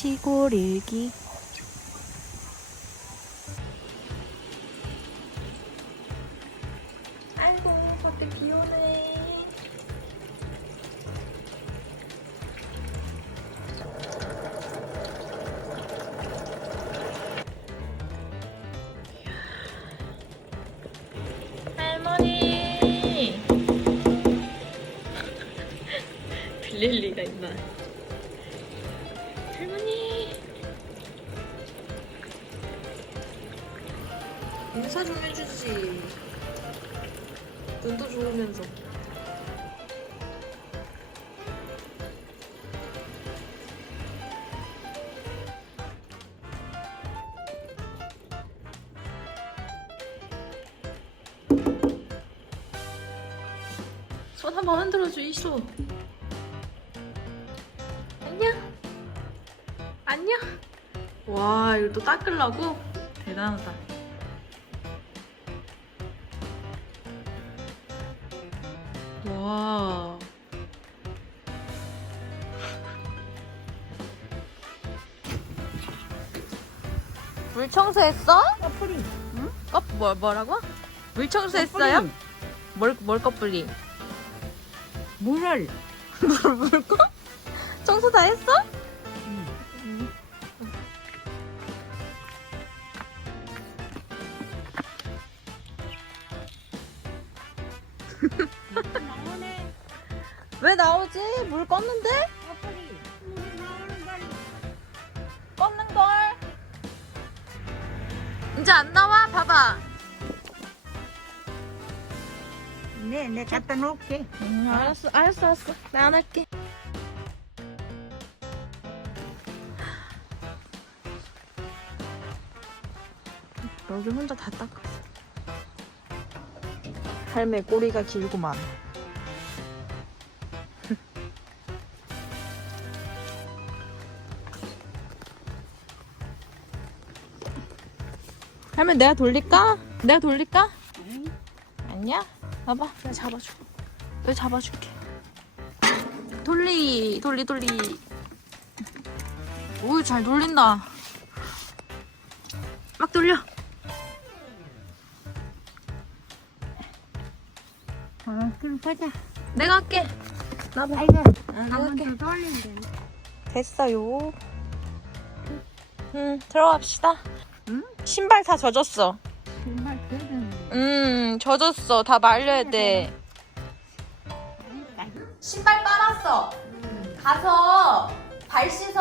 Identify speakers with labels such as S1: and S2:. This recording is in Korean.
S1: 시골 일기. 아이고 밖에 비 오네. 할머니. 들릴 리가 있나 인사 좀 해주지. 눈도 좋으면서. 손 한번 흔들어 주이소 안녕. 안녕. 와 이걸 또 닦으려고? 대단하다 와 물 청소했어?
S2: 커플이
S1: 응? 어? 뭐, 뭐라고? 물 청소했어요? 뭘, 뭘 꺼뿌리?
S2: 물을
S1: 물, 물 꺼? 청소 다 했어?
S2: 나오네
S1: 왜 나오지? 물 껐는데?
S2: 커플이 물이 나오는 걸
S1: 껐는 걸. 이제 안 나와? 봐봐.
S2: 네, 내 갖다 놓을게
S1: 응, 알았어, 알았어, 알았어. 나 안 할게. 여기 혼자 다 닦았어. 할매 꼬리가 길구만. 할매 내가 돌릴까? 내가 돌릴까? 아니야? 봐봐, 내가 잡아줘. 내가 잡아줄게. 돌리, 돌리, 돌리. 오, 잘 돌린다. 막 돌려.
S2: 가자
S1: 내가 할게. 나봐.
S2: 한번
S1: 할게.
S2: 더 돌린대
S1: 됐어요. 응, 들어갑시다.
S2: 응?
S1: 신발 다 젖었어.
S2: 정말 되는
S1: 음, 젖었어. 다 말려야 돼. 신발 빨았어. 가서 발 씻어.